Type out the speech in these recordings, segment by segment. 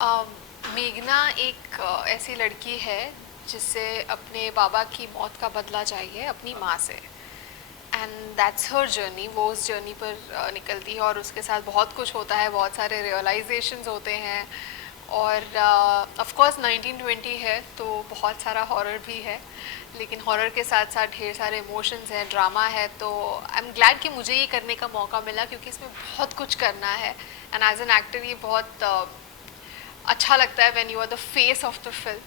मेघना एक ऐसी लड़की है जिसे अपने बाबा की मौत का बदला चाहिए अपनी माँ से। And that's her journey. वो उस जर्नी पर निकलती है और उसके साथ बहुत कुछ होता है, बहुत सारे रियलाइजेशंस होते हैं। और ऑफ कोर्स 1920 है तो बहुत सारा हॉरर भी है, लेकिन हॉरर के साथ साथ ढेर सारे इमोशंस हैं, ड्रामा है। तो आई एम ग्लैड कि मुझे ये करने का मौका मिला क्योंकि इसमें बहुत कुछ करना है। एंड एज एन एक्टर ये बहुत अच्छा लगता है when you are the face of the film,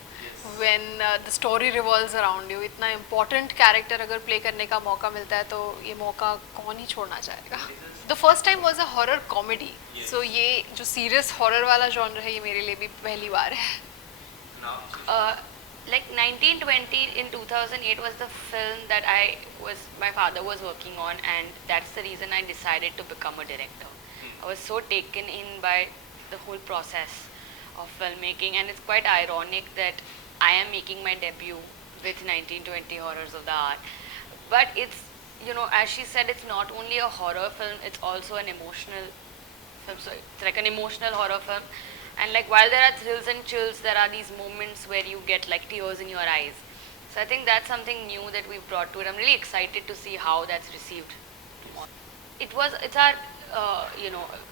when the story revolves around you. इतना इम्पोर्टेंट कैरेक्टर अगर प्ले करने का मौका मिलता है तो ये मौका कौन ही छोड़ना चाहेगा। The first time was a horror comedy, so ये जो सीरियस हॉरर वाला जॉनर है ये मेरे लिए भी पहली बार है। Like 1920 in 2008 was the film that my father was working on, and that's the reason I decided to become a director. I was so taken in by the whole process of filmmaking, and it's quite ironic that I am making my debut with 1920 Horrors of the Art. But it's, as she said, it's not only a horror film, it's also an emotional film. So it's like an emotional horror film, and like while there are thrills and chills, there are these moments where you get like tears in your eyes. So I think that's something new that we've brought to it. I'm really excited to see how that's received. It's our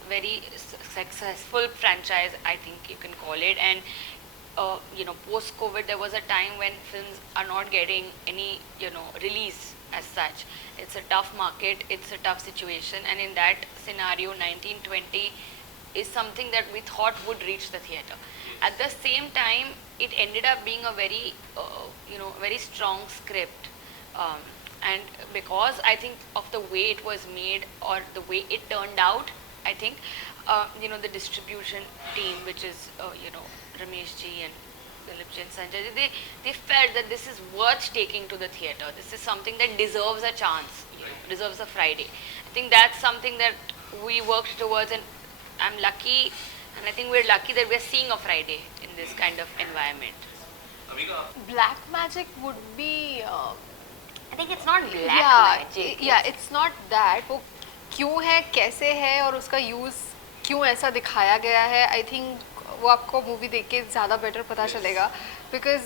very successful franchise, I think you can call it. And post COVID there was a time when films are not getting any release as such. It's a tough market, it's a tough situation, and in that scenario 1920 is something that we thought would reach the theater. At the same time, it ended up being a very very strong script. And because I think of the way it was made or the way it turned out, I think the distribution team, which is Ramesh ji and Dilip ji and Sanjay ji, they felt that this is worth taking to the theater. This is something that deserves a chance, deserves a Friday. I think that's something that we worked towards, and I'm lucky, and I think we're lucky that we're seeing a Friday in this kind of environment. Black magic would be I think it's not black magic. या it's not that. वो क्यों है, कैसे है और उसका use क्यों ऐसा दिखाया गया है, आई थिंक वो आपको मूवी देख के ज़्यादा बेटर पता चलेगा। Because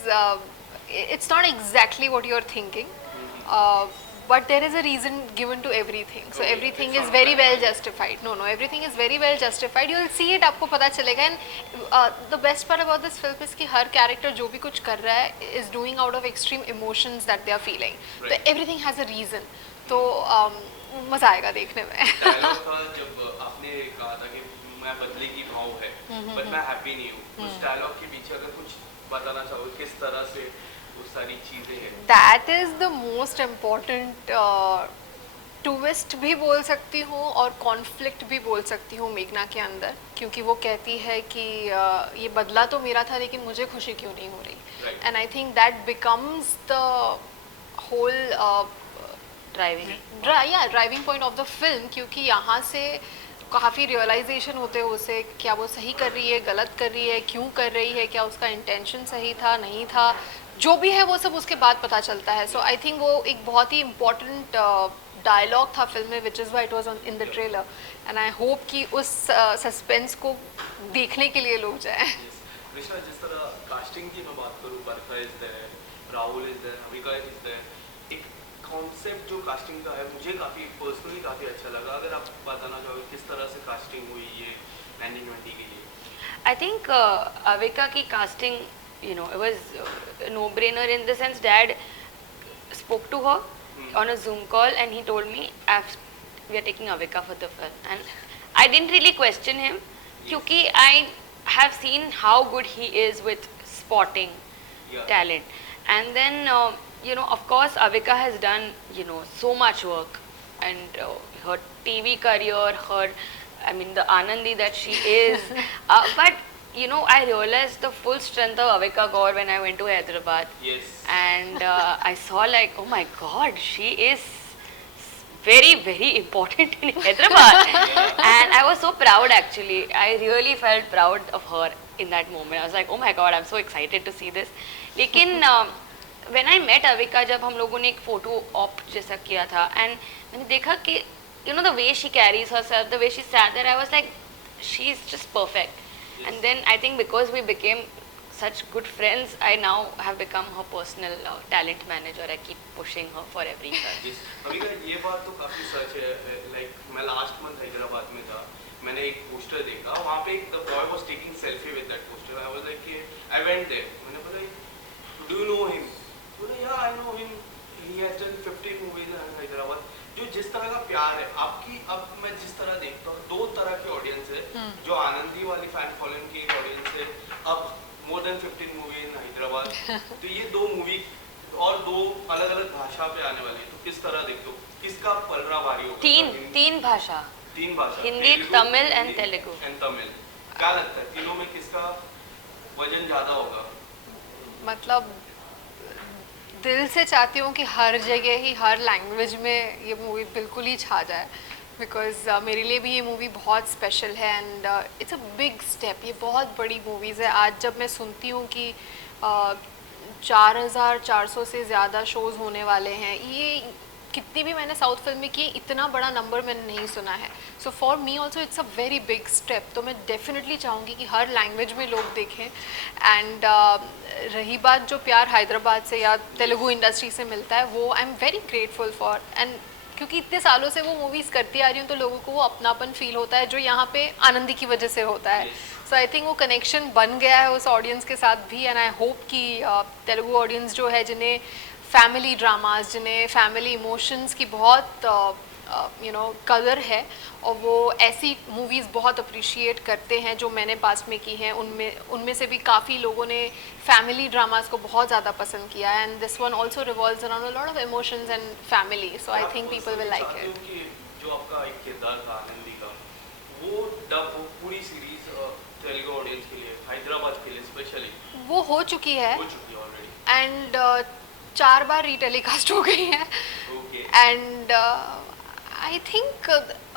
it's not exactly what you are thinking, but there is a reason given to everything, so everything is very well justified. No, everything is very well justified. You will see it, आपको पता चलेगा। And the best part about this film is कि हर character जो भी कुछ कर रहा है is doing out of extreme emotions that they are feeling. So everything has a reason. तो मज़ा आएगा देखने में। डायलॉग था जब आपने कहा था कि मैं बदले की भाव है बट मैं हैप्पी नहीं हूँ, उस डायलॉग के पीछे अगर कुछ बताना चाहोगे किस तरह से वो सारी चीज़ें हैं? That is the most important twist भी बोल सकती हूँ और कॉन्फ्लिक्ट भी बोल सकती हूँ मेघना के अंदर, क्योंकि वो कहती है कि ये बदला तो मेरा था लेकिन मुझे खुशी क्यों नहीं हो रही। And I think that becomes the whole driving point of the film, क्योंकि यहाँ से काफ़ी रियलाइजेशन होते हैं उसे, क्या वो सही कर रही है, गलत कर रही है, क्यों कर रही है, क्या उसका इंटेंशन सही था नहीं था, जो भी है वो सब उसके बाद पता चलता है। सो आई थिंक वो एक बहुत ही इम्पॉर्टेंट डायलॉग था फिल्म में, which is why it was in the trailer. And I hope कि उस सस्पेंस को देखने के लिए लोग जाएं। कृष्णा, जिस तरह कास्टिंग की मैं बात करूँ, Barkha is there, Rahul is there, Havika is there, एक कॉन्सेप्ट जो कास्टिंग का है मुझे काफ़ी पर्सनली काफ़ी अच्छा लगा। अगर आप बताना चाहोगे किस तरह से कास्टिंग हुई ये 1920 के लिए? I think Avika ki casting, it was a no-brainer in the sense Dad spoke to her on a Zoom call and he told me we are taking Avika for the film, and I didn't really question him because I have seen how good he is with spotting talent. And then of course Avika has done so much work, and her TV career, the Anandi that she is, but I realized the full strength of Avika Gaur when I went to Hyderabad. Yes. And I saw like, oh my God, she is very, very important in Hyderabad. And I was so proud actually. I really felt proud of her in that moment. I was like, oh my God, I'm so excited to see this. लेकिन when I met Avika, जब हम लोगों ने एक photo op जैसा किया था, and मैंने देखा कि the way she carries herself, the way she sat there, I was like, she's just perfect. And then I think because we became such good friends, I now have become her personal talent manager. I keep pushing her for every film. Yes. अभी का ये बात तो काफी सच है, like मैं last month Hyderabad में था, मैंने एक पोस्टर देखा, वहाँ पे एक the boy was taking selfie with that poster, I was like I went there, मैंने बोला डू यू नो हिम, बोला yeah I know him, he has done 15 movies in Hyderabad. जो जिस तरह का प्यार है आपकी, अब मैं जिस तरह देखता हूँ, दो तरह की ऑडियंस है, जो आनंदी वाली फैन फॉलोइंग की एक ऑडियंस है, अब मोर देन 15 मूवी इन हैदराबाद, तो ये दो मूवी और दो अलग अलग भाषा पे आने वाली है, तो किस तरह देखते हो, किसका पलड़ा भारी होगा? तीन भाषा, तीन भाषा, हिंदी, तमिल एंड तेलुगु। क्या लगता है तीनों में किसका वजन ज्यादा होगा? मतलब दिल से चाहती हूँ कि हर जगह ही हर लैंग्वेज में ये मूवी बिल्कुल ही छा जाए, बिकॉज मेरे लिए भी ये मूवी बहुत स्पेशल है and it's a big step. ये बहुत बड़ी मूवीज़ है। आज जब मैं सुनती हूँ कि 4400 से ज़्यादा शोज़ होने वाले हैं, ये कितनी भी मैंने साउथ फिल्म में की, इतना बड़ा नंबर मैंने नहीं सुना है। So for me also it's a very big step. तो मैं डेफिनेटली चाहूँगी कि हर लैंग्वेज में लोग देखें। एंड रही बात जो प्यार हैदराबाद से या तेलुगु इंडस्ट्री से मिलता है, वो I am very grateful for. And क्योंकि इतने सालों से वो मूवीज़ करती आ रही हूँ, तो लोगों को वो अपनापन फील होता है जो यहाँ पे आनंदी की वजह से होता है। सो आई थिंक वो कनेक्शन बन गया है उस ऑडियंस के साथ भी। एंड आई होप कि तेलुगु ऑडियंस जो है, जिन्हें फैमिली ड्रामास, जिन्हें फैमिली इमोशंस की बहुत कदर है, और वो ऐसी मूवीज़ बहुत अप्रिशिएट करते हैं जो मैंने पास में की हैं, उनमें से भी काफ़ी लोगों ने फैमिली ड्रामास को बहुत ज़्यादा पसंद किया है। And this one also revolves around a lot of emotions and family, so I think people will like it. जो आपका एक किरदार था आनंदी का, वो डब वो पूरी सीरीज तेलुगु ऑडियंस के लिए, हैदराबाद के लिए स्पेशली वो हो चुकी है ऑलरेडी, एंड 4 बार रीटेलीकास्ट हो गई है। एंड आई थिंक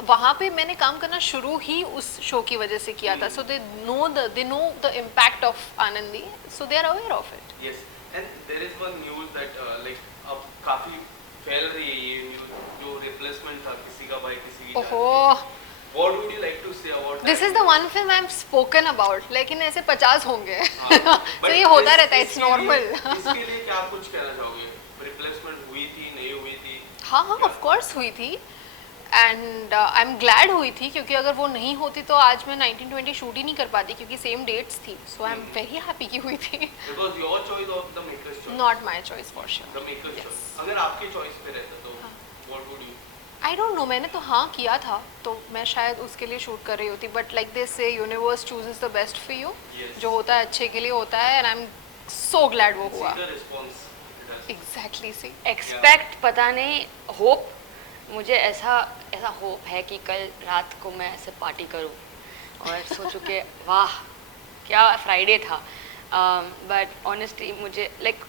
वहाँ पे मैंने काम करना शुरू ही उस शो की वजह से किया था। So they know the impact of Anandi, so they are aware of it. Yes, and there is one news that like अब काफी फैल रही है ये न्यूज़, जो रिप्लेसमेंट था किसी का बाय किसी की। ओहो, What would you like to say about this is the one film I am spoken about, लेकिन ऐसे 50 होंगे। तो ये होता रहता है, इट्स नॉर्मल। इसके लिए क्या आप कुछ कहना चाहोगे? रिप्लेसमेंट हुई थी, नहीं हुई थी? हाँ, ऑफ कोर्स हुई थी, एंड आई एम ग्लैड हुई थी, क्योंकि अगर वो नहीं होती तो आज मैं 1920 शूट ही नहीं कर पाती, क्योंकि सेम डेट्स थी। सो आई एम वेरी हैप्पी कि हुई थी। Because your choice or the maker's choice? Not my choice for sure. The maker's choice. अगर आपके चॉइस पे रहता तो what would you? I don't know, मैंने तो हाँ किया था, तो मैं शायद उसके लिए शूट कर रही होती। बट लाइक दिस से universe chooses the best for you. जो होता है अच्छे के लिए होता है, and I am so glad वो हुआ। See the response it has. Exactly see. Expect पता नहीं, होप, मुझे ऐसा होप है कि कल रात को मैं ऐसे पार्टी करूं और सोचूं कि वाह क्या फ्राइडे था। बट ऑनेस्टली मुझे like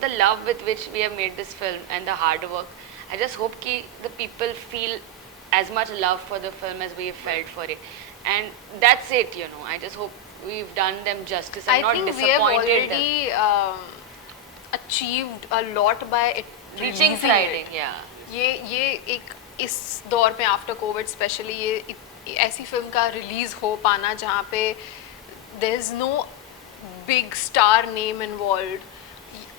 the love with which we have made this film and the hard work, I just hope कि the people feel as much love for the film as we have felt for it, and that's it, you know. I just hope we've done them justice and I not think we have disappointed them. already achieved a lot by it Reaching releasing Friday, it. yeah. ये एक इस दौर में after Covid specially ये ऐसी film का release हो पाना जहाँ पे there is no big star name involve,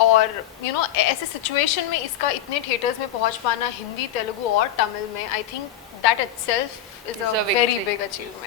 और यू नो ऐसे सिचुएशन में इसका इतने थिएटर्स में पहुंच पाना, हिंदी, तेलुगु और तमिल में, आई think that itself is a very big achievement.